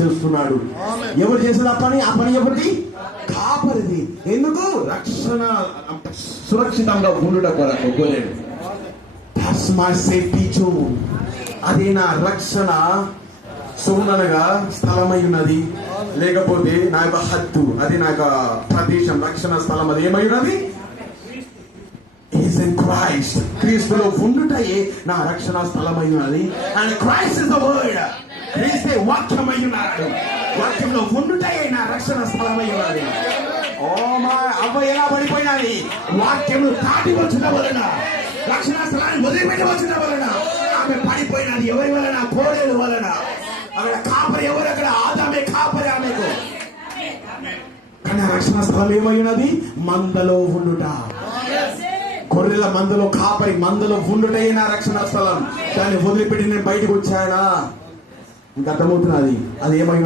చేస్తున్నాడు. ఎవరు చేసిన పని? ఆ పని ఎవరిది? కాపరిది. ఎందుకు? రక్షణ సురక్షితంగా ఉండుట కొరకు గొర్రెలు. That's my safety zone. అదే నా రక్షణ సోననగా స్థలమై ఉన్నది, లేకపోతే నా యొక్క హద్దు, అది నా యొక్క ప్రదేశం, రక్షణ స్థలం. అది ఏమై ఉన్నది? Is in Christ. క్రీస్తులో ఉండుటయే నా రక్షణ స్థలమై ఉన్నది. And Christ is the word. క్రీస్తే వాక్యమై ఉన్నాడు. వాక్యంలో ఉండుటయే నా రక్షణ స్థలమై ఉన్నది. ఓ మా అవ్వ ఎలా పడిపోయినది? వాక్యము దాటి వచ్చిన వలన, రక్షణ స్థలాన్ని వదిలిపెట్టి వచ్చిన వలన ఆమె పడిపోయినది. ఎవరి వలన? కోడేలు వలన. అక్కడ కాపరి ఎవరు? అక్కడ ఆదామే కాపరి ఆమెకు. కానీ రక్షణ స్థలం ఏమై ఉన్నది? మందలో ఉండుట. గొర్రెల మందలో కాపరి, మందలో ఉండుటయే నా రక్షణ స్థలం. దాన్ని వదిలిపెట్టి నేను బయటకు వచ్చానా? ఇంకా అర్థమవుతున్నది అది ఏమై